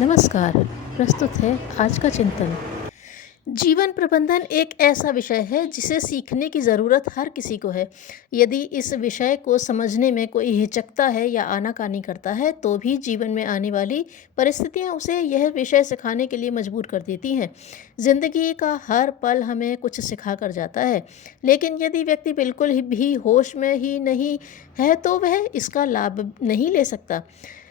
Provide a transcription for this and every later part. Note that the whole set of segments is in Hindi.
नमस्कार। प्रस्तुत है आज का चिंतन। जीवन प्रबंधन एक ऐसा विषय है जिसे सीखने की ज़रूरत हर किसी को है। यदि इस विषय को समझने में कोई हिचकता है या आनाकानी करता है तो भी जीवन में आने वाली परिस्थितियां उसे यह विषय सिखाने के लिए मजबूर कर देती हैं। जिंदगी का हर पल हमें कुछ सिखा कर जाता है, लेकिन यदि व्यक्ति बिल्कुल भी होश में ही नहीं है तो वह इसका लाभ नहीं ले सकता।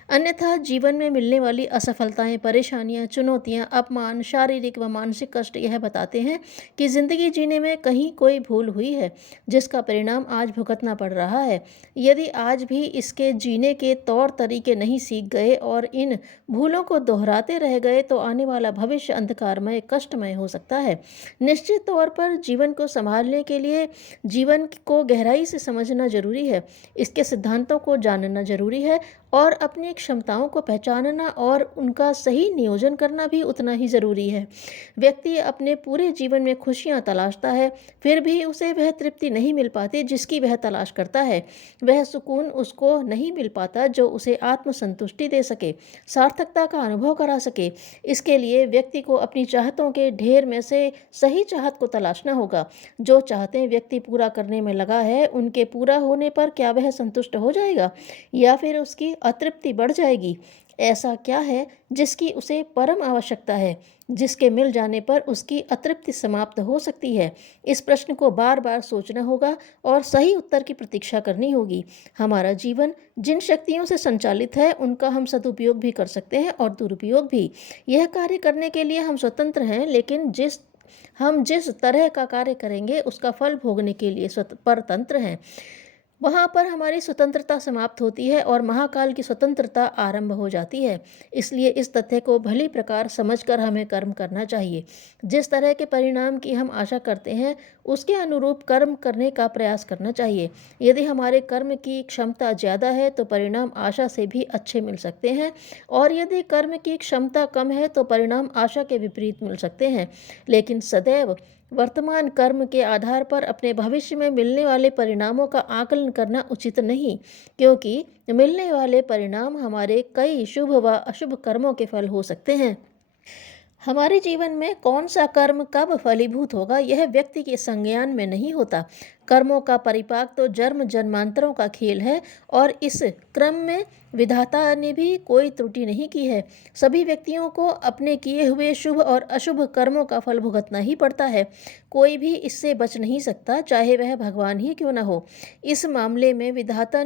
अन्यथा जीवन में मिलने वाली असफलताएं, परेशानियां, चुनौतियां, अपमान, शारीरिक व मानसिक कष्ट यह बताते हैं कि जिंदगी जीने में कहीं कोई भूल हुई है, जिसका परिणाम आज भुगतना पड़ रहा है। यदि आज भी इसके जीने के तौर तरीके नहीं सीख गए और इन भूलों को दोहराते रह गए तो आने वाला भविष्य अंधकारमय, कष्टमय हो सकता है। निश्चित तौर पर जीवन को संभालने के लिए जीवन को गहराई से समझना जरूरी है, इसके सिद्धांतों को जानना जरूरी है और अपनी क्षमताओं को पहचानना और उनका सही नियोजन करना भी उतना ही ज़रूरी है। व्यक्ति अपने पूरे जीवन में खुशियां तलाशता है, फिर भी उसे वह तृप्ति नहीं मिल पाती जिसकी वह तलाश करता है। वह सुकून उसको नहीं मिल पाता जो उसे आत्मसंतुष्टि दे सके, सार्थकता का अनुभव करा सके। इसके लिए व्यक्ति को अपनी चाहतों के ढेर में से सही चाहत को तलाशना होगा। जो चाहतें व्यक्ति पूरा करने में लगा है, उनके पूरा होने पर क्या वह संतुष्ट हो जाएगा या फिर उसकी अतृप्ति बढ़ जाएगी? ऐसा क्या है जिसकी उसे परम आवश्यकता है, जिसके मिल जाने पर उसकी अतृप्ति समाप्त हो सकती है? इस प्रश्न को बार बार सोचना होगा और सही उत्तर की प्रतीक्षा करनी होगी। हमारा जीवन जिन शक्तियों से संचालित है उनका हम सदुपयोग भी कर सकते हैं और दुरुपयोग भी। यह कार्य करने के लिए हम स्वतंत्र हैं, लेकिन हम जिस तरह का कार्य करेंगे उसका फल भोगने के लिए परतंत्र हैं। वहाँ पर हमारी स्वतंत्रता समाप्त होती है और महाकाल की स्वतंत्रता आरंभ हो जाती है। इसलिए इस तथ्य को भली प्रकार समझकर हमें कर्म करना चाहिए। जिस तरह के परिणाम की हम आशा करते हैं उसके अनुरूप कर्म करने का प्रयास करना चाहिए। यदि हमारे कर्म की क्षमता ज़्यादा है तो परिणाम आशा से भी अच्छे मिल सकते हैं, और यदि कर्म की क्षमता कम है तो परिणाम आशा के विपरीत मिल सकते हैं। लेकिन सदैव वर्तमान कर्म के आधार पर अपने भविष्य में मिलने वाले परिणामों का आकलन करना उचित नहीं, क्योंकि मिलने वाले परिणाम हमारे कई शुभ व अशुभ कर्मों के फल हो सकते हैं। हमारे जीवन में कौन सा कर्म कब फलीभूत होगा यह व्यक्ति के संज्ञान में नहीं होता। कर्मों का परिपाक तो जन्म जन्मांतरों का खेल है और इस क्रम में विधाता ने भी कोई त्रुटि नहीं की है। सभी व्यक्तियों को अपने किए हुए शुभ और अशुभ कर्मों का फल भुगतना ही पड़ता है। कोई भी इससे बच नहीं सकता, चाहे वह भगवान ही क्यों न हो। इस मामले में विधाता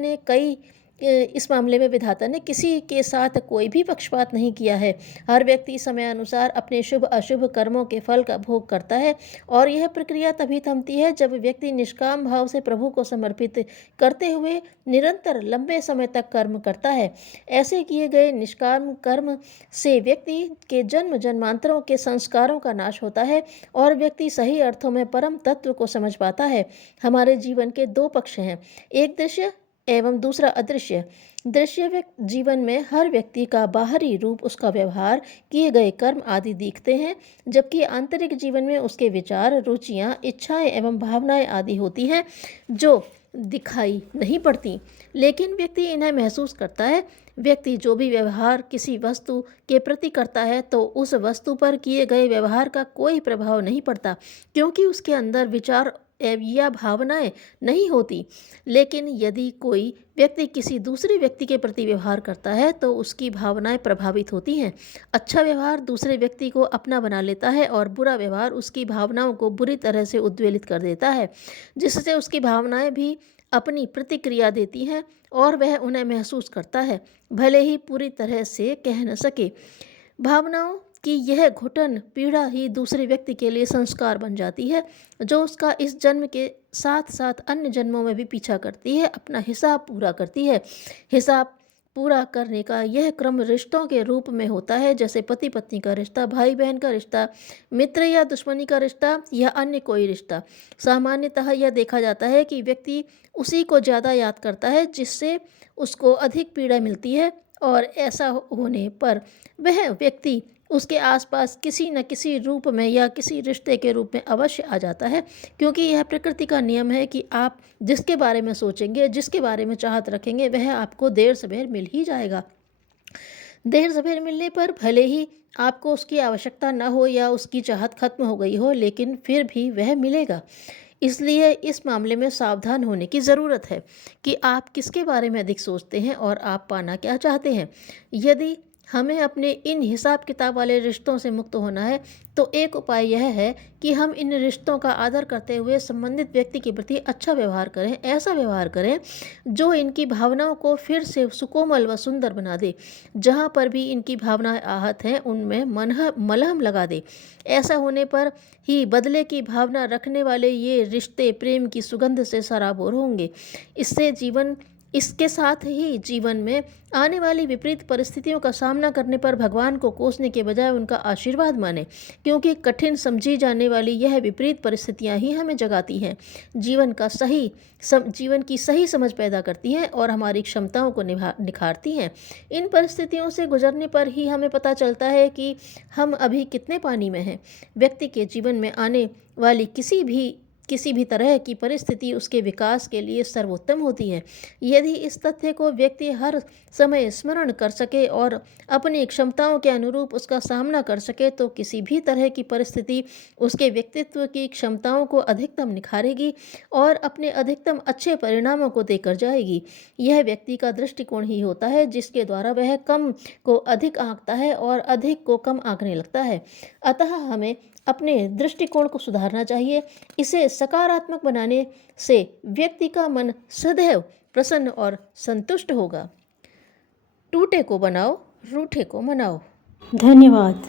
ने किसी के साथ कोई भी पक्षपात नहीं किया है। हर व्यक्ति समयानुसार अपने शुभ अशुभ कर्मों के फल का भोग करता है, और यह प्रक्रिया तभी थमती है जब व्यक्ति निष्काम भाव से प्रभु को समर्पित करते हुए निरंतर लंबे समय तक कर्म करता है। ऐसे किए गए निष्काम कर्म से व्यक्ति के जन्म जन्मांतरों के संस्कारों का नाश होता है और व्यक्ति सही अर्थों में परम तत्व को समझ पाता है। हमारे जीवन के दो पक्ष हैं, एक दृश्य एवं दूसरा अदृश्य। जीवन में हर व्यक्ति का बाहरी रूप, उसका व्यवहार, किए गए कर्म आदि दिखते हैं, जबकि आंतरिक जीवन में उसके विचार, रुचियां, इच्छाएं एवं भावनाएं आदि होती हैं जो दिखाई नहीं पड़ती, लेकिन व्यक्ति इन्हें महसूस करता है। व्यक्ति जो भी व्यवहार किसी वस्तु के प्रति करता है तो उस वस्तु पर किए गए व्यवहार का कोई प्रभाव नहीं पड़ता, क्योंकि उसके अंदर विचार या भावनाएं नहीं होती। लेकिन यदि कोई व्यक्ति किसी दूसरे व्यक्ति के प्रति व्यवहार करता है तो उसकी भावनाएं प्रभावित होती हैं। अच्छा व्यवहार दूसरे व्यक्ति को अपना बना लेता है और बुरा व्यवहार उसकी भावनाओं को बुरी तरह से उद्वेलित कर देता है, जिससे उसकी भावनाएं भी अपनी प्रतिक्रिया देती हैं और वह उन्हें महसूस करता है, भले ही पूरी तरह से कह न सके। भावनाओं कि यह घुटन पीड़ा ही दूसरे व्यक्ति के लिए संस्कार बन जाती है, जो उसका इस जन्म के साथ साथ अन्य जन्मों में भी पीछा करती है, अपना हिसाब पूरा करती है। हिसाब पूरा करने का यह क्रम रिश्तों के रूप में होता है, जैसे पति पत्नी का रिश्ता, भाई बहन का रिश्ता, मित्र या दुश्मनी का रिश्ता या अन्य कोई रिश्ता। सामान्यतः यह देखा जाता है कि व्यक्ति उसी को ज़्यादा याद करता है जिससे उसको अधिक पीड़ा मिलती है, और ऐसा होने पर वह व्यक्ति उसके आसपास किसी न किसी रूप में या किसी रिश्ते के रूप में अवश्य आ जाता है, क्योंकि यह प्रकृति का नियम है कि आप जिसके बारे में सोचेंगे, जिसके बारे में चाहत रखेंगे, वह आपको देर सवेर मिल ही जाएगा। देर सवेर मिलने पर भले ही आपको उसकी आवश्यकता न हो या उसकी चाहत खत्म हो गई हो, लेकिन फिर भी वह मिलेगा। इसलिए इस मामले में सावधान होने की ज़रूरत है कि आप किसके बारे में अधिक सोचते हैं और आप पाना क्या चाहते हैं। यदि हमें अपने इन हिसाब किताब वाले रिश्तों से मुक्त होना है, तो एक उपाय यह है कि हम इन रिश्तों का आदर करते हुए संबंधित व्यक्ति के प्रति अच्छा व्यवहार करें, ऐसा व्यवहार करें जो इनकी भावनाओं को फिर से सुकोमल व सुंदर बना दे। जहाँ पर भी इनकी भावनाएं आहत हैं, उनमें मलहम लगा दे। ऐसा होने पर ही बदले की भावना रखने वाले ये रिश्ते प्रेम की सुगंध से सराबोर होंगे। इसके साथ ही जीवन में आने वाली विपरीत परिस्थितियों का सामना करने पर भगवान को कोसने के बजाय उनका आशीर्वाद माने, क्योंकि कठिन समझी जाने वाली यह विपरीत परिस्थितियां ही हमें जगाती हैं, जीवन की सही समझ पैदा करती हैं और हमारी क्षमताओं को निखारती हैं। इन परिस्थितियों से गुजरने पर ही हमें पता चलता है कि हम अभी कितने पानी में हैं। व्यक्ति के जीवन में आने वाली किसी भी तरह की परिस्थिति उसके विकास के लिए सर्वोत्तम होती है। यदि इस तथ्य को व्यक्ति हर समय स्मरण कर सके और अपनी क्षमताओं के अनुरूप उसका सामना कर सके, तो किसी भी तरह की परिस्थिति उसके व्यक्तित्व की क्षमताओं को अधिकतम निखारेगी और अपने अधिकतम अच्छे परिणामों को देकर जाएगी। यह व्यक्ति का दृष्टिकोण ही होता है जिसके द्वारा वह कम को अधिक आंकता है और अधिक को कम आंकने लगता है। अतः हमें अपने दृष्टिकोण को सुधारना चाहिए। इसे सकारात्मक बनाने से व्यक्ति का मन सदैव प्रसन्न और संतुष्ट होगा। टूटे को बनाओ, रूठे को मनाओ। धन्यवाद।